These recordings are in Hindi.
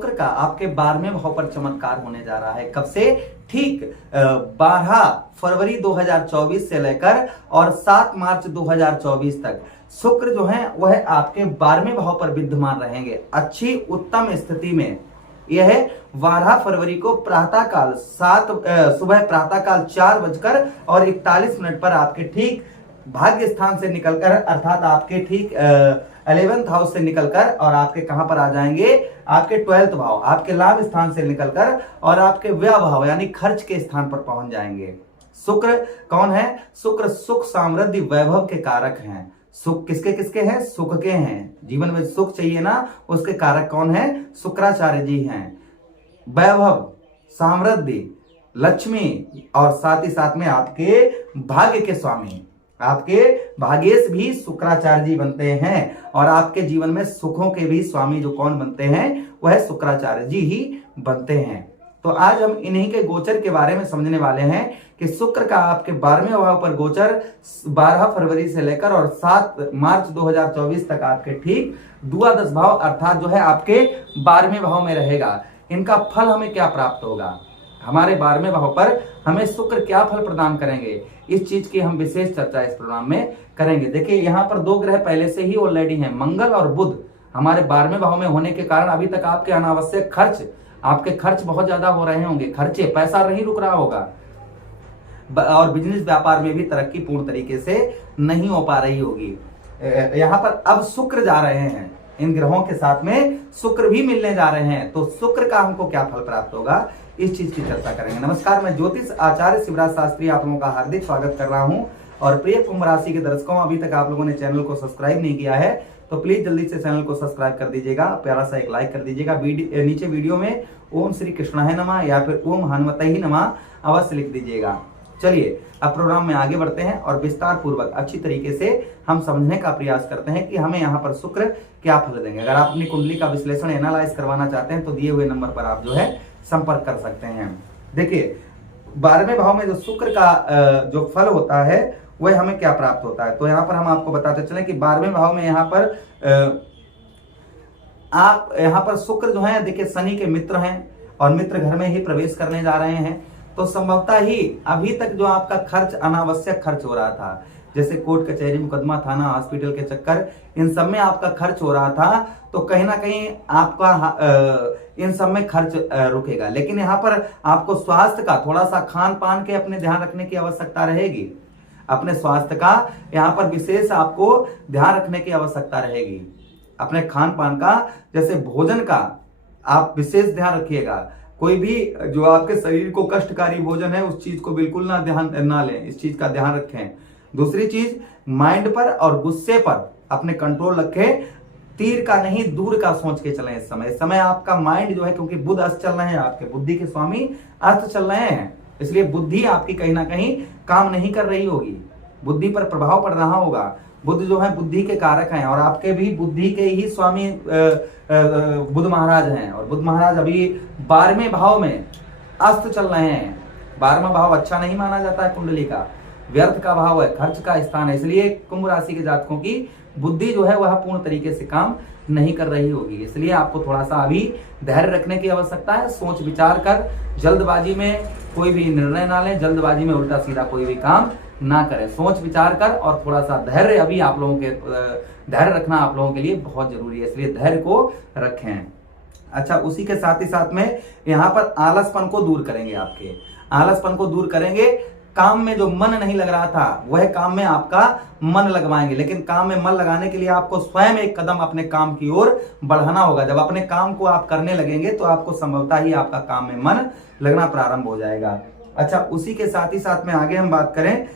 शुक्र का आपके 12वें भाव पर चमत्कार होने जा रहा है। कब से? ठीक 12 फरवरी 2024 से लेकर और 7 मार्च 2024 तक शुक्र जो है वह आपके 12वें भाव पर विद्यमान रहेंगे, अच्छी उत्तम स्थिति में। यह 12 फरवरी को प्रातःकाल सुबह प्रातःकाल 4:41 पर आपके ठीक भाग्य स्थान से निकलकर, अर्थात आपके ठीक 11th हाउस से निकलकर और आपके कहां पर आ जाएंगे? आपके 12th भाव, आपके लाभ स्थान से निकलकर और आपके व्यय भाव यानी खर्च के स्थान पर पहुंच जाएंगे। शुक्र कौन है? शुक्र सुख समृद्धि वैभव के कारक हैं। सुख किसके किसके हैं? सुख के हैं। जीवन में सुख चाहिए ना, उसके कारक कौन है? शुक्राचार्य जी हैं। वैभव, समृद्धि, लक्ष्मी और साथ ही साथ में आपके भाग्य के स्वामी, आपके भाग्येश भी शुक्राचार्य जी बनते हैं और आपके जीवन में सुखों के भी स्वामी जो कौन बनते हैं? वह शुक्राचार्य जी ही बनते हैं। तो आज हम इन्हीं के गोचर के बारे में समझने वाले हैं कि शुक्र का आपके 12वें भाव पर गोचर 12 फरवरी से लेकर और 7 मार्च 2024 तक आपके ठीक द्वादश भाव अर्थात जो है आपके 12वें भाव में रहेगा। इनका फल हमें क्या प्राप्त होगा? हमारे 12वें भाव पर हमें शुक्र क्या फल प्रदान करेंगे, इस चीज की हम विशेष चर्चा इस प्रोग्राम में करेंगे। देखिए यहाँ पर 2 ग्रह पहले से ही ऑलरेडी हैं, मंगल और बुध हमारे 12वें भाव में होने के कारण अभी तक आपके अनावश्यक खर्च, आपके खर्च बहुत ज्यादा हो रहे होंगे, खर्चे, पैसा नहीं रुक रहा होगा और बिजनेस व्यापार में भी तरक्की पूर्ण तरीके से नहीं हो पा रही होगी। यहाँ पर अब शुक्र जा रहे हैं, इन ग्रहों के साथ में शुक्र भी मिलने जा रहे हैं, तो शुक्र का हमको क्या फल प्राप्त होगा, इस चीज की चर्चा करेंगे। नमस्कार, मैं ज्योतिष आचार्य शिवराज शास्त्री आप लोगों का हार्दिक स्वागत कर रहा हूं। और प्रिय कुंभ राशि के दर्शकों, अभी तक आप लोगों ने चैनल को सब्सक्राइब नहीं किया है तो प्लीज जल्दी से चैनल को सब्सक्राइब कर दीजिएगा, प्यारा सा एक लाइक कर दीजिएगा। नीचे वीडियो में ओम श्री कृष्णाय नमः या फिर ओम हनुमते ही नमः अवश्य लिख दीजिएगा। चलिए अब प्रोग्राम में आगे बढ़ते हैं और विस्तार पूर्वक अच्छी तरीके से हम समझने का प्रयास करते हैं कि हमें यहाँ पर शुक्र क्या फल देंगे। अगर आप अपनी कुंडली का विश्लेषण एनालाइज करवाना चाहते हैं तो दिए हुए नंबर पर आप जो है संपर्क कर सकते हैं। देखिए 12वें भाव में जो शुक्र का जो फल होता है वह हमें क्या प्राप्त होता है, तो यहाँ पर हम आपको बताते चलें कि 12वें भाव में यहाँ पर शुक्र जो है, देखिए शनि के मित्र हैं और मित्र घर में ही प्रवेश करने जा रहे हैं। तो संभवतः ही अभी तक जो आपका खर्च, अनावश्यक खर्च हो रहा था, जैसे कोर्ट कचहरी, मुकदमा, थाना, हॉस्पिटल के चक्कर, इन सब में आपका खर्च हो रहा था, तो कहीं ना कहीं आपका इन सब में खर्च रुकेगा। लेकिन यहाँ पर आपको स्वास्थ्य का, थोड़ा सा खान पान के अपने ध्यान रखने की आवश्यकता रहेगी। अपने स्वास्थ्य का यहाँ पर विशेष आपको ध्यान रखने की आवश्यकता रहेगी। अपने खान पान का, जैसे भोजन का आप विशेष ध्यान रखिएगा। कोई भी जो आपके शरीर को कष्टकारी भोजन है उस चीज को बिल्कुल ना लें, इस चीज का ध्यान रखें। दूसरी चीज, माइंड पर और गुस्से पर अपने कंट्रोल रखें। तीर का नहीं, दूर का सोच के चलें। इस समय आपका माइंड जो है, क्योंकि बुध अस्त चल रहे हैं, आपके बुद्धि के स्वामी अस्त चल रहे हैं, इसलिए बुद्धि आपकी कहीं ना कहीं काम नहीं कर रही होगी, बुद्धि पर प्रभाव पड़ रहा होगा। बुध जो है बुद्धि के कारक हैं और आपके भी बुद्धि के ही स्वामी बुध महाराज हैं। और बुध महाराज अभी 12वें भाव में अस्त चल रहे हैं। 12वां भाव अच्छा नहीं माना जाता है कुंडली का, व्यर्थ का भाव है, खर्च का स्थान है, इसलिए कुंभ राशि के जातकों की बुद्धि जो है वह पूर्ण तरीके से काम नहीं कर रही होगी। इसलिए आपको थोड़ा सा अभी धैर्य रखने की आवश्यकता है। सोच विचार कर, जल्दबाजी में कोई भी निर्णय ना लें, जल्दबाजी में उल्टा सीधा कोई भी काम ना करें। सोच विचार कर और थोड़ा सा धैर्य, अभी आप लोगों के धैर्य रखना आप लोगों के लिए बहुत जरूरी है, इसलिए धैर्य को रखें। अच्छा, उसी के साथ ही साथ में यहाँ पर आलसपन को दूर करेंगे। आपके आलसपन को दूर करेंगे। काम में जो मन नहीं लग रहा था वह काम में आपका मन लगवाएंगे। लेकिन काम में मन लगाने के लिए आपको स्वयं एक कदम अपने काम की ओर बढ़ाना होगा। जब अपने काम को आप करने लगेंगे तो आपको संभवतः ही आपका काम में मन लगना प्रारंभ हो जाएगा। अच्छा, उसी के साथ ही साथ में आगे हम बात करें,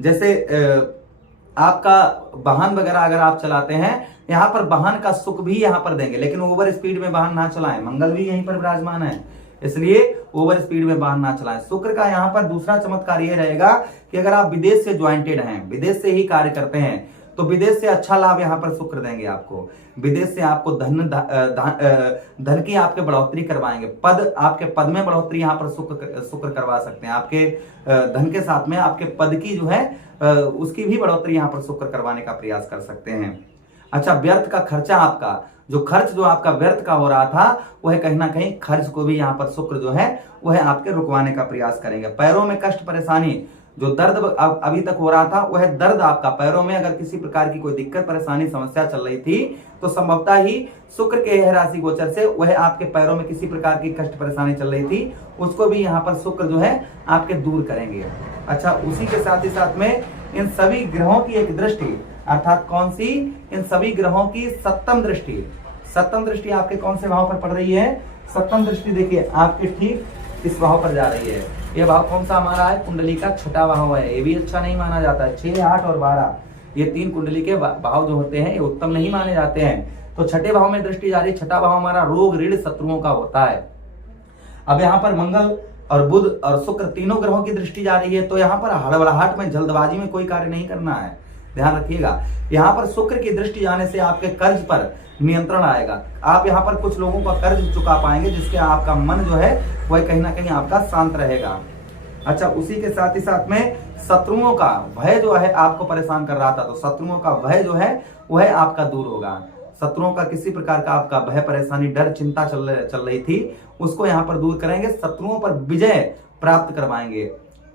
जैसे आपका वाहन वगैरह अगर आप चलाते हैं, यहाँ पर वाहन का सुख भी यहाँ पर देंगे, लेकिन ओवर स्पीड में वाहन ना चलाएं। मंगल भी यहीं पर विराजमान है, इसलिए ओवर स्पीड में वाहन ना चलाएं। शुक्र का यहाँ पर दूसरा चमत्कार ये रहेगा कि अगर आप विदेश से ज्वाइंटेड हैं, विदेश से ही कार्य करते हैं, तो विदेश से अच्छा लाभ यहाँ पर शुक्र देंगे आपको। विदेश से आपको धन की आपके बढ़ोतरी करवाएंगे। पद, आपके पद में बढ़ोतरी यहाँ पर शुक्र करवा सकते हैं। आपके धन के साथ में आपके पद की जो है उसकी भी बढ़ोतरी यहाँ पर शुक्र करवाने का प्रयास कर सकते हैं। अच्छा, व्यर्थ का खर्चा आपका जो खर्च जो आपका व्यर्थ का हो रहा था वह कहीं ना कहीं खर्च को भी यहाँ पर शुक्र जो है वह आपके रुकवाने का प्रयास करेंगे। पैरों में कष्ट परेशानी, जो दर्द अभी तक हो रहा था वह दर्द आपका पैरों में अगर किसी प्रकार की कोई दिक्कत परेशानी समस्या चल रही थी तो संभवतः ही शुक्र के यह राशि गोचर से वह आपके पैरों में किसी प्रकार की कष्ट परेशानी चल रही थी उसको भी यहाँ पर शुक्र जो है आपके दूर करेंगे। अच्छा, उसी के साथ ही साथ में इन सभी ग्रहों की एक दृष्टि, अर्थात कौन सी, इन सभी ग्रहों की सप्तम दृष्टि, सप्तम दृष्टि आपके कौन से भाव पर पड़ रही है? सप्तम दृष्टि देखिए आपके ठीक इस भाव पर जा रही है। ये भाव कौन सा हमारा है? कुंडली का छठा भाव है। ये भी अच्छा नहीं माना जाता है। 6, 8 और 12 ये 3 कुंडली के भाव जो होते हैं ये उत्तम नहीं माने जाते हैं। तो छठे भाव में दृष्टि जा रही। छठा भाव हमारा रोग ऋण शत्रुओं का होता है। अब यहाँ पर मंगल और बुध और शुक्र तीनों ग्रहों की दृष्टि जा रही है, तो यहाँ पर हड़बड़ाहट में जल्दबाजी में कोई कार्य नहीं करना है, ध्यान रखिएगा। यहाँ पर शुक्र की दृष्टि जाने से आपके कर्ज पर नियंत्रण आएगा। आप यहाँ पर कुछ लोगों का कर्ज चुका पाएंगे जिसके आपका मन जो है वह कहीं ना कहीं आपका शांत रहेगा। अच्छा, उसी के साथ ही साथ में शत्रुओं का भय जो है आपको परेशान कर रहा था, तो शत्रुओं का भय जो है वह आपका दूर होगा। शत्रुओं का किसी प्रकार का आपका भय परेशानी डर चिंता चल रही थी उसको यहाँ पर दूर करेंगे। शत्रुओं पर विजय प्राप्त करवाएंगे।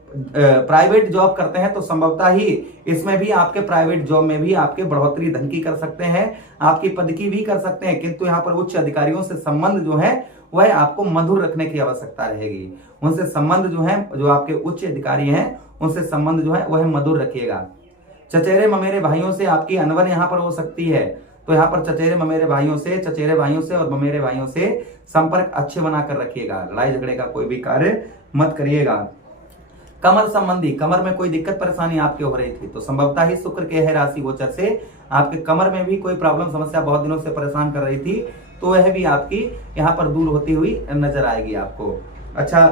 प्राइवेट जॉब करते हैं तो संभवतः ही इसमें भी आपके प्राइवेट जॉब में भी आपके बढ़ोतरी धन की कर सकते हैं, आपकी पद की भी कर सकते हैं, किंतु यहाँ पर उच्च अधिकारियों से संबंध जो है वह आपको मधुर रखने की आवश्यकता रहेगी। उनसे संबंध जो है, जो आपके उच्च अधिकारी हैं उनसे संबंध जो है वह मधुर रखिएगा। चचेरे ममेरे भाइयों से आपकी अनबन यहाँ पर हो सकती है, तो यहाँ पर चचेरे भाइयों से और ममेरे भाइयों से संपर्क अच्छे बनाकर रखिएगा। लड़ाई झगड़े का कोई भी कार्य मत करिएगा। कमर संबंधी, कमर में कोई दिक्कत परेशानी आपके हो रही थी तो संभवतः ही शुक्र के है राशि गोचर से आपके कमर में भी कोई प्रॉब्लम समस्या बहुत दिनों से परेशान कर रही थी तो वह भी आपकी यहाँ पर दूर होती हुई नजर आएगी आपको। अच्छा,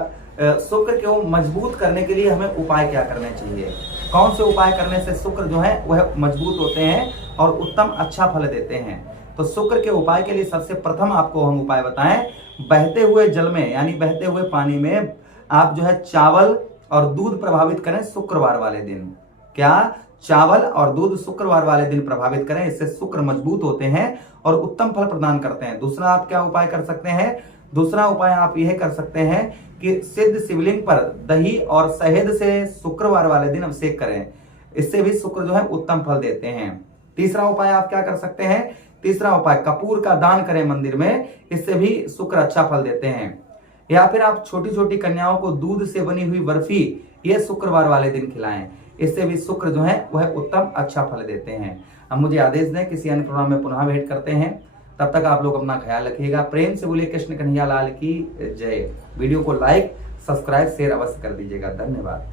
शुक्र को मजबूत करने के लिए हमें उपाय क्या करने चाहिए? कौन से उपाय करने से शुक्र जो है वह मजबूत होते हैं और उत्तम अच्छा फल देते हैं? तो शुक्र के उपाय के लिए सबसे प्रथम आपको हम उपाय बताएं, बहते हुए जल में यानी बहते हुए पानी में आप जो है चावल और दूध प्रभावित करें शुक्रवार वाले दिन। क्या? चावल और दूध शुक्रवार वाले दिन प्रभावित करें, इससे शुक्र मजबूत होते हैं और उत्तम फल प्रदान करते हैं। दूसरा आप क्या उपाय कर सकते हैं? दूसरा उपाय आप यह कर सकते हैं कि सिद्ध शिवलिंग पर दही और शहद से शुक्रवार वाले दिन अभिषेक करें, इससे भी शुक्र जो है उत्तम फल देते हैं। तीसरा उपाय आप क्या कर सकते हैं? तीसरा उपाय कपूर का दान करें मंदिर में, इससे भी शुक्र अच्छा फल देते हैं। या फिर आप छोटी छोटी कन्याओं को दूध से बनी हुई बर्फी ये शुक्रवार वाले दिन खिलाएं, इससे भी शुक्र जो है वह उत्तम अच्छा फल देते हैं। अब मुझे आदेश दें, किसी अन्य प्रोग्राम में पुनः भेंट करते हैं। तब तक आप लोग अपना ख्याल रखिएगा। प्रेम से बोलिए कृष्ण कन्हैया लाल की जय। वीडियो को लाइक सब्सक्राइब शेयर अवश्य कर दीजिएगा। धन्यवाद।